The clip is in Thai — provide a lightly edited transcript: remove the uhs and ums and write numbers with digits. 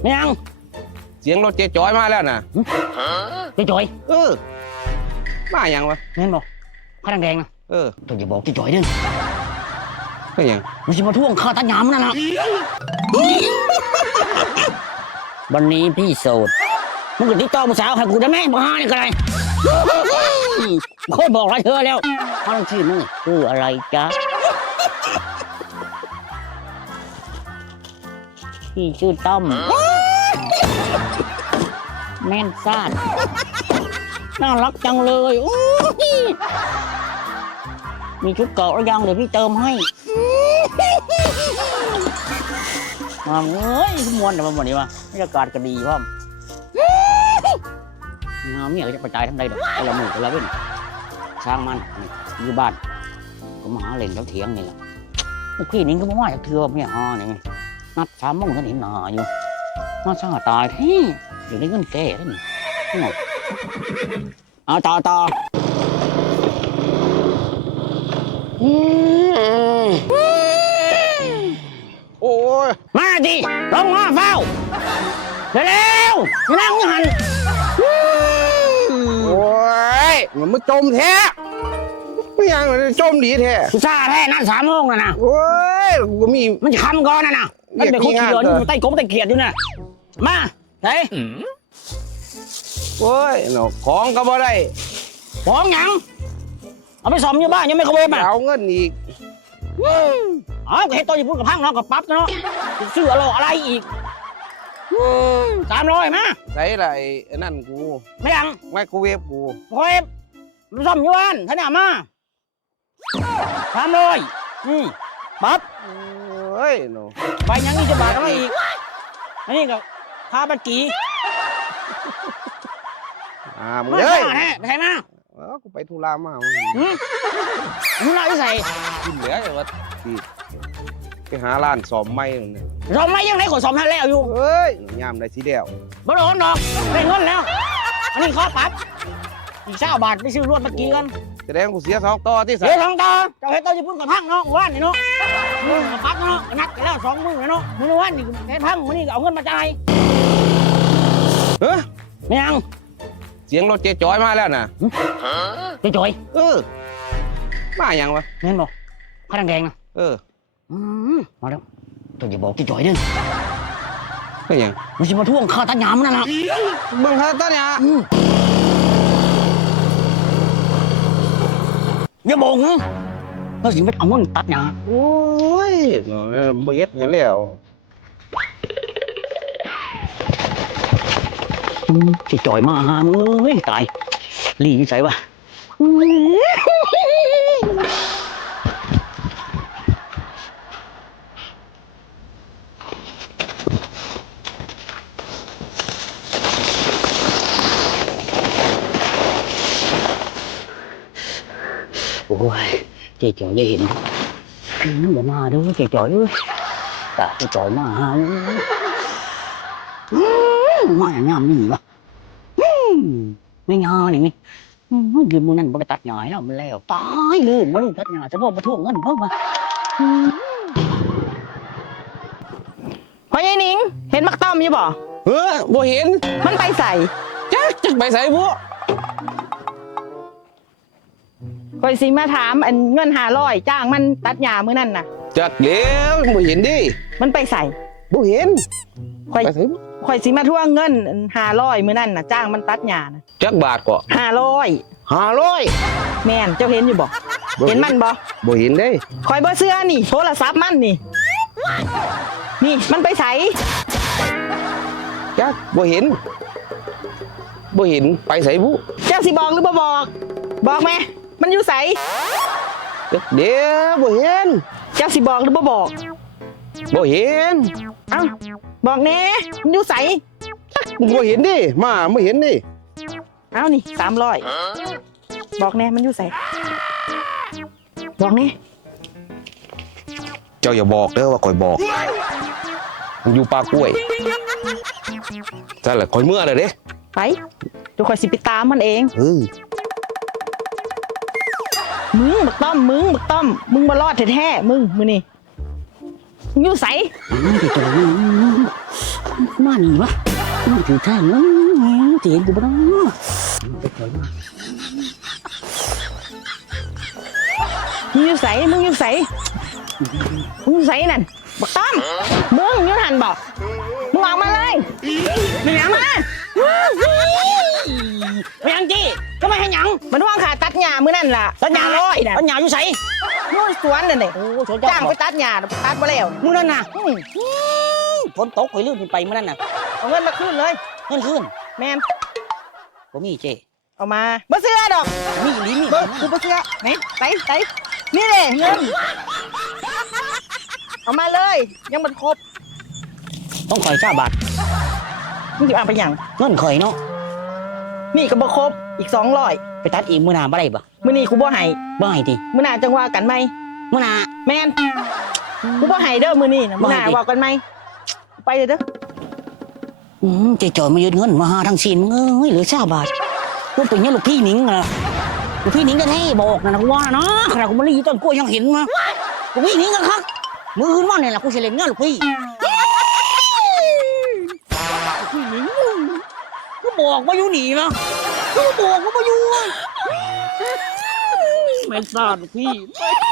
ไม่ยังเสียงรถเจ๊จอยมาแล้วนะเจ๊จอยมาอย่างวะเห็นบ่ข้าแดงๆนะตัวอย่าบอกเจ๊จอยเด้อก็ยังมันจะมาท่วงข้าตัดหยามนั่นนะวันนี้พี่โสดมึงก็ติดต่อผู้สาวให้กูได้ไหมบ้านี่ก็ไรโคตรบอกหลายเธอแล้วเขาต้องชื่อมึงคืออะไรจ๊ะพี่ชื่อต้อมแม่นซ่านน่ารักจังเลยมีชุดเกาะแล้วยังเดี๋ยวพี่เติมให้มาเอ้ยมวนแต่มาหมดนี่วะบรรยากาศก็ดีพ่อมงามเนี่ยจะกระจายทั้งใดดอกแต่ละมือแต่ละเว้นช่างมันอยู่บ้านก็มาหาเล่นแล้วเถียงนี่แหละโอเคนี่ก็มาว่าจากเธอเนี่ยนี่นัด3 โมงท่านเห็นหนาอยู่น่าช่างตายที่อยู่ในเงินแก่ท่านเอาต่อโอ้ยมาดิลงมาเฝ้าเร็วๆนั่งหันโอ้ยมันมาจมแท้ไม่ยังมันจมดีแท้ซาแท้นั่น3 โมงนะโอ้ยกูมีมันคำก่อนนะมันเป็นคนเขียนอยู่ใต้กบใต้เขียดอยู่น่ะมาไหนโอ้ยเนาะของก็บ่ได้ของหยังเอาไปซ่อมอยู่บ้านยังไม่ขโมยมาเอาเงินอีกเห็นตัวญี่ปุ่นกับพังเนาะกับปั๊บเนาะซื้ออะไรอีก300มาใส่อะไรนั่นกูไม่ยังไมโครเวฟกูไมโครเวฟซ่อมอยู่บ้านท่านเนี่ยมา300ปั๊บเฮ้ยเนาะไปยังนี่จะบาทอะไรอีกอันนี้ก็พาบัตรกี่มึงเอ้ยไปไหนมากูไปธุระมาธุระที่ใส่กินเหลือแต่ว่าไปหาร้านสอมไม้เนี่ยสอมไม้ยังไงก็สอมทันแล้วอยู่เฮ้ยยามได้สีเดียวบ่โดนดอกได้เงินแล้วอันนี้ข้อปรับอีก20 บาทไปซื้อรวดเมื่อกี้กันแสดงกูเสีย2 ต่อที่เสีย2 ต่อเจ้าเห็นตัวญี่ปุ่นกับพังเนาะว่านนี่เนาะมือกับปั๊บเนาะนัดไปแล้ว2 มื้อเนาะมื้อวันนี่เห็นพังมื้อนี้ก็เอาเงินมาจ่ายไม่ยังเสียงรถเจ๊จอยมาแล้วนะเจ๊จอยมาอย่างวะเห็นบ่ข้าแดงๆนะมาแล้วตัวอย่าบอกเจ๊จอยเด้อก็ยังมันจะมาท่วงข้าตัดหยามนั่นนะเบิ่งข้าตัดหยามอย่าบ่งเราสิไปเอาเงินตัดหยามโอ้ยเบ็ดเห็นแล้วจะจ่อยมาหามึงเฮ้ยตายลีใส่วะโอ้ยเจ๊จ่อยได้เห็นนึกว่ามาด้วยเจ๊จ่อยเอ้ยแต่เจ๊จ่อยมาหามาอย่างงามนี่วะไม่งาอย่างนี้ยืมมือนั่นบริตัดหน่อยแล้วมันแล้วตายเลยบริตัดหน่อยจะบอกมาท่วงเงินเพิ่มมาพ่อใหญ่หนิงเห็นมักต้อมอยู่บ่บ่เห็นมันไปใส่จักไปใส่บ่คอยสิมาถามอันเงิน500จ้างมันตัดหญ้ามื้อนั่นน่ะจักแล้วบ่เห็นดิมันไปใส่บ่เห็นไปใส่ข่อยสิมาทวงเงิน500มื้อนั่นน่ะจ้างมันตัดหญ้านะจักบาทก็ 500แม่นเจ้าเห็นอยู่บ่เห็นมันบ่เห็นเด้ข่อยบ่เชื่อนี่โทรศัพท์มันนี่มันไปไสจักบ่เห็นไปไสบุเจ้าสิบอกหรือบ่บอกแม่มันอยู่ไสเดี๋ยวบ่เห็นเจ้าสิบอกหรือบ่เห็นเอ้าบอกแน่มันอยู่ไสบ่เห็นดิมาไม่เห็นดิเอ้านี่300บอกแน่มันอยู่ไสบอกแน่เจ้าอย่าบอกเด้อว่าข่อยบอกมันอยู่ปากกล้วยนั่นแหละข่อยเมื่อเลยเด้ไปเดี๋ยวข่อยสิไปตามมันเองมึงบักต้อมมึงบ่รอดแท้ๆมึงมื้อนี้อยู่ไสมาหนีวะมาถือทางเถียงกูบ้างไปถอยมามึงอยู่ใสมึงอยู่ใสมึงอยู่ใสนั่นบักต้อมมึงอยู่หันบอกมึงออกมาเลยมึงออกมาไปยังจี้ก็ไม่ให้หยังมันว่างขาตัดหญ้ามือนั่นล่ะตัดหญ้าร้อยน่ะตัดหญ้าอยู่ใส่นู่นสวนนั่นเด้โอ้ชนจ้างไปตัดหญ้าตัดมาแล้วมึงนั่นน่ะฝนตกไปลื่นไปมึงนั่นน่ะเอาเงินมาคืนเลยเงินขึ้นแมนผมมีเจ้เอามาบ่เสื้อดอกมีลิ้นนี่เบิ่งกูบ่เสื้อไหนใส่นี่เลยเงินเอามาเลยยังมันครบต้องคอยเจ้าบาทมึงสิเอาไปหยังเงินคอยเนาะนี่ก็บ่ครบอีก200 ไปตัดอีกมื้อหน้าบ่ได้บ่มื้อนี้กูบ่ให้บ่ให้ติมื้อหน้าจังว่ากันไหมมื้อหน้าแม่นกูบ่ให้เด้อมื้อนี้นะมื้อหน้าบ่ให้ดิว่ากันไหมไปเลยเด้อเจ๊จอยมายืนเงินมาหาทางซีนมึงเอ้ยเหลือเจ้าบาทกูเป็นเนี่ยลูกพี่หนิงน่ะลูกพี่หนิงก็แท้บอกนะกูว่านะขนาดกูมาลีต้นกล้วยยังเห็นมาลูกพี่หนิงกันครับมืออื่นว่าเนี่ยแหละกูสิเล่นเงินลูกพี่พี่หนิงก็บอกว่าอยู่หนีนะก็บอกว่าอยู่ไม่ทราบลูกพี่